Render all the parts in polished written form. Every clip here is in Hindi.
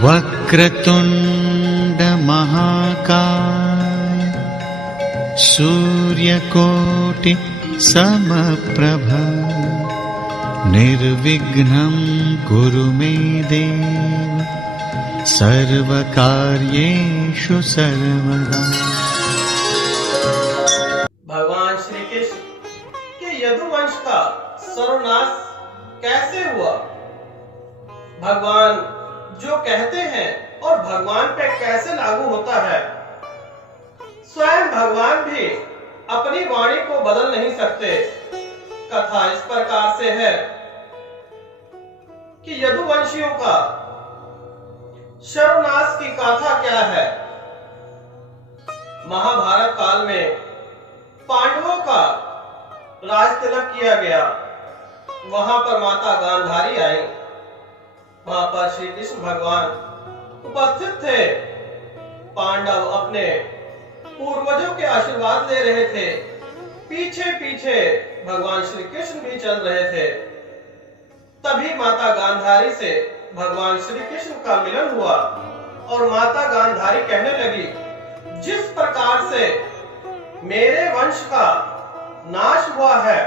वक्रतुंड महाकाय सूर्यकोटि समप्रभ निर्विघ्नं कुरु मे देव सर्वकार्येषु सर्वदा। भगवान श्री कृष्ण के यदुवंश का सर्वनाश कैसे हुआ? भगवान जो कहते हैं और भगवान पे कैसे लागू होता है? स्वयं भगवान भी अपनी वाणी को बदल नहीं सकते। कथा इस प्रकार से है कि यदुवंशियों का सर्वनाश की गाथा क्या है। महाभारत काल में पांडवों का राज तिलक किया गया। वहां पर माता गांधारी आई। वहां पर श्री कृष्ण भगवान उपस्थित थे। पांडव अपने पूर्वजों के आशीर्वाद ले रहे थे। पीछे पीछे भगवान श्री कृष्ण भी चल रहे थे। तभी माता गांधारी से भगवान श्री कृष्ण का मिलन हुआ और माता गांधारी कहने लगी, जिस प्रकार से मेरे वंश का नाश हुआ है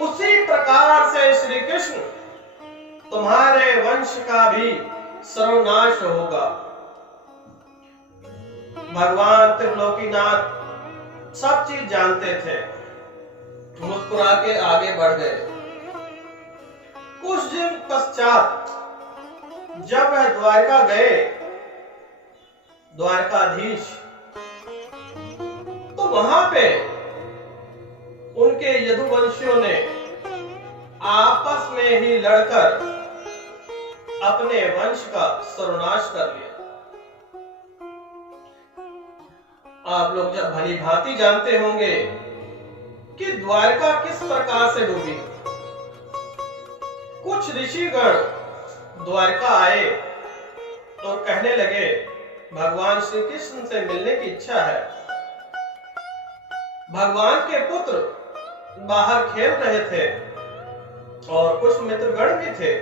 उसी प्रकार से श्री कृष्ण तुम्हारे वंश का भी सर्वनाश होगा। भगवान त्रिलोकीनाथ सब चीज जानते थे। मुस्कुरा के आगे बढ़ गए। कुछ दिन पश्चात जब वह द्वारका गए, द्वारकाधीश, तो वहां पे उनके यदुवंशियों ने आपस में ही लड़कर अपने वंश का सर्वनाश कर लिया। आप लोग जब भली भांति जानते होंगे कि द्वारका किस प्रकार से डूबी। कुछ ऋषिगण द्वारका आए और कहने लगे, भगवान श्री कृष्ण से मिलने की इच्छा है। भगवान के पुत्र बाहर खेल रहे थे और कुछ मित्रगण भी थे।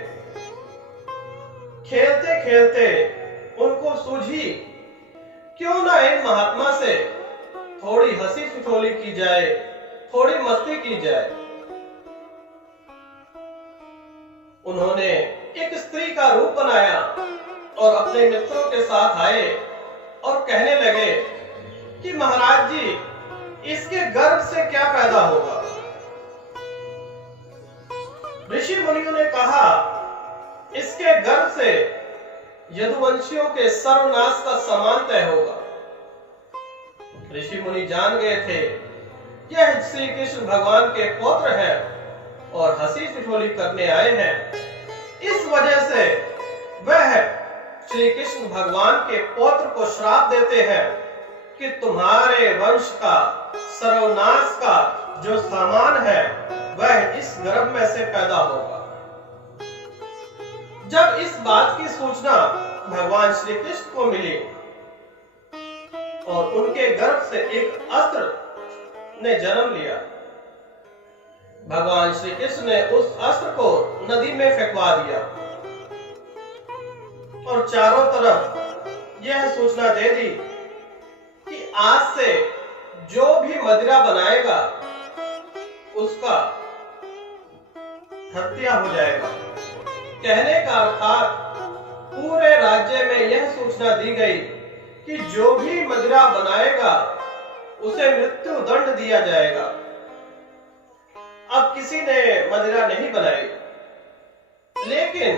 खेलते खेलते उनको सूझी, क्यों ना इन महात्मा से थोड़ी हंसी ठिठोली की जाए, थोड़ी मस्ती की जाए। उन्होंने एक स्त्री का रूप बनाया और अपने मित्रों के साथ आए और कहने लगे कि महाराज जी, इसके गर्भ से क्या पैदा होगा? ऋषि मुनियों ने कहा, इसके गर्भ से यदुवंशियों के सर्वनाश का समान तय होगा। ऋषि मुनि जान गए थे यह श्री कृष्ण भगवान के पौत्र हैं और हंसी ठिठोली करने आए हैं। इस वजह से वह श्री कृष्ण भगवान के पौत्र को श्राप देते हैं कि तुम्हारे वंश का सर्वनाश का जो सामान है वह इस गर्भ में से पैदा होगा। जब इस बात की सूचना भगवान श्री कृष्ण को मिली और उनके गर्भ से एक अस्त्र ने जन्म लिया। भगवान श्री कृष्ण ने उस अस्त्र को नदी में फेंकवा दिया और चारों तरफ यह सूचना दे दी कि आज से जो भी मदिरा बनाएगा उसका हत्या हो जाएगा। कहने का अर्थात पूरे राज्य में यह सूचना दी गई कि जो भी मदिरा बनाएगा उसे मृत्यु दंड दिया जाएगा। अब किसी ने मदिरा नहीं बनाई, लेकिन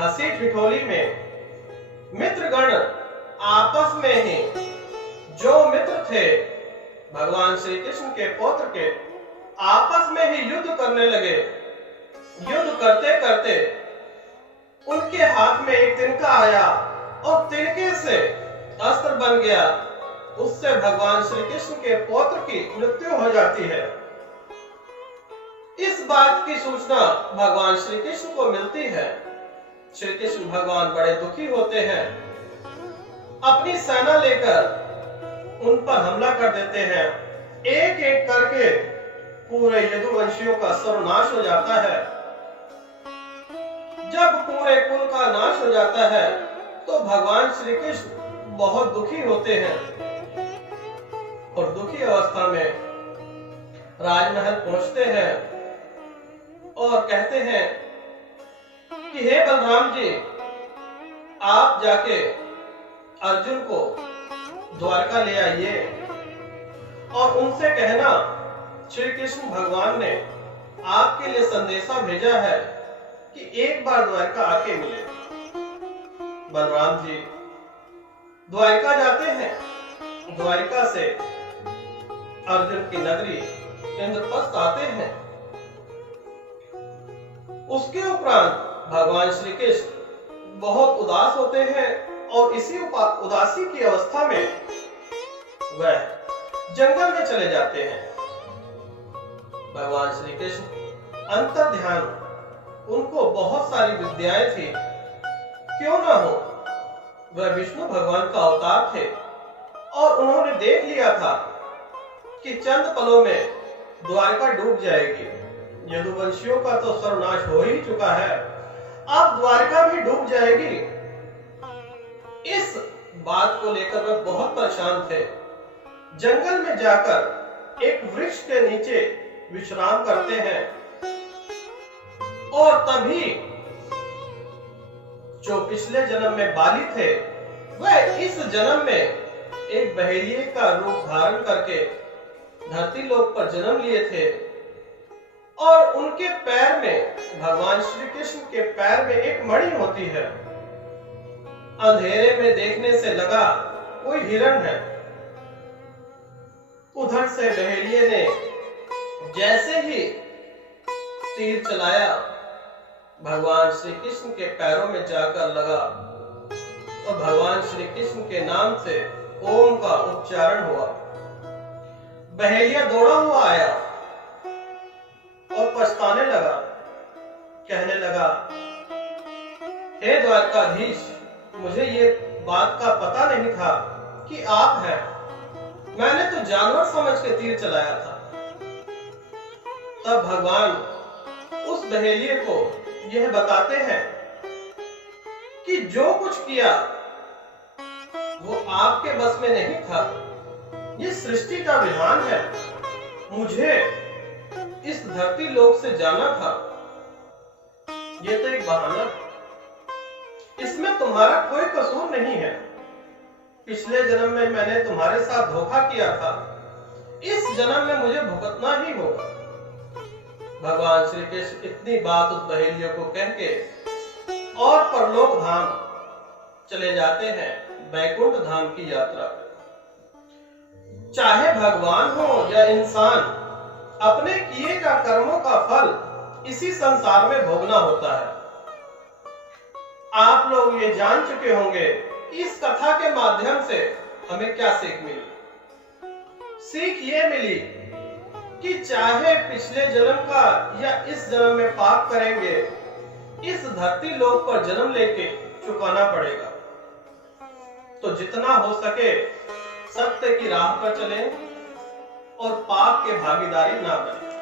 हंसी ठिठोली में मित्रगण आपस में ही, जो मित्र थे भगवान श्री कृष्ण के पौत्र के, आपस में ही युद्ध करने लगे। युद्ध करते करते उनके हाथ में एक तिनका आया और तिनके से अस्त्र बन गया। उससे भगवान श्री कृष्ण के पौत्र की मृत्यु हो जाती है। इस बात की सूचना भगवान श्री कृष्ण को मिलती है। श्री कृष्ण भगवान बड़े दुखी होते हैं। अपनी सेना लेकर उन पर हमला कर देते हैं। एक एक करके पूरे यदुवंशियों का सर्वनाश हो जाता है। जब पूरे कुल का नाश हो जाता है तो भगवान श्री कृष्ण बहुत दुखी होते हैं और दुखी अवस्था में राजमहल पहुंचते हैं और कहते हैं कि हे बलराम जी, आप जाके अर्जुन को द्वारका ले आइए और उनसे कहना श्री कृष्ण भगवान ने आपके लिए संदेशा भेजा है कि एक बार द्वारका आके मिले। बलराम जी द्वारका जाते हैं। द्वारका से अर्जुन की नगरी इंद्रप्रस्थ आते हैं। उसके उपरांत भगवान श्री कृष्ण बहुत उदास होते हैं और इसी उदासी की अवस्था में वह जंगल में चले जाते हैं। भगवान श्री कृष्ण अंतर ध्यान, उनको बहुत सारी विद्याएं थी, क्यों ना हो, वह विष्णु भगवान का अवतार थे और उन्होंने देख लिया था कि चंद पलों में द्वारका डूब जाएगी। यदुवंशियों का तो सर्वनाश हो ही चुका है, अब द्वारका भी डूब जाएगी। इस बात को लेकर वह बहुत परेशान थे। जंगल में जाकर एक वृक्ष के नीचे विश्राम करते हैं और तभी जो पिछले जन्म में बाली थे वह इस जन्म में एक बहेलिये का रूप धारण करके धरती लोक पर जन्म लिए थे और उनके पैर में, भगवान श्री कृष्ण के पैर में एक मणि होती है। अंधेरे में देखने से लगा कोई हिरण है। उधर से बहेलिये ने जैसे ही तीर चलाया, भगवान श्री कृष्ण के पैरों में जाकर लगा और भगवान श्री कृष्ण के नाम से ओम का उच्चारण हुआ। बहेलिया दौड़ा हुआ आया और पछताने लगा, कहने लगा, हे द्वारकाधीश, मुझे ये बात का पता नहीं था कि आप हैं। मैंने तो जानवर समझ के तीर चलाया था। तब भगवान उस बहेलिये को यह बताते हैं कि जो कुछ किया वो आपके बस में नहीं था, ये सृष्टि का विधान है। मुझे इस धरती लोक से जाना था, ये तो एक बहाना, इसमें तुम्हारा कोई कसूर नहीं है। पिछले जन्म में मैंने तुम्हारे साथ धोखा किया था, इस जन्म में मुझे भुगतना ही होगा। भगवान श्री कृष्ण इतनी बात उस बहेलिये को कह के और परलोक धाम चले जाते हैं, बैकुंठ धाम की यात्रा पे। चाहे भगवान हो या इंसान, अपने किए का कर्मों का फल इसी संसार में भोगना होता है। आप लोग ये जान चुके होंगे कि इस कथा के माध्यम से हमें क्या सीख मिली। सीख ये मिली कि चाहे पिछले जन्म का या इस जन्म में पाप करेंगे, इस धरती लोक पर जन्म लेके चुकाना पड़ेगा। तो जितना हो सके सत्य की राह पर चलें और पाप के भागीदारी ना बने।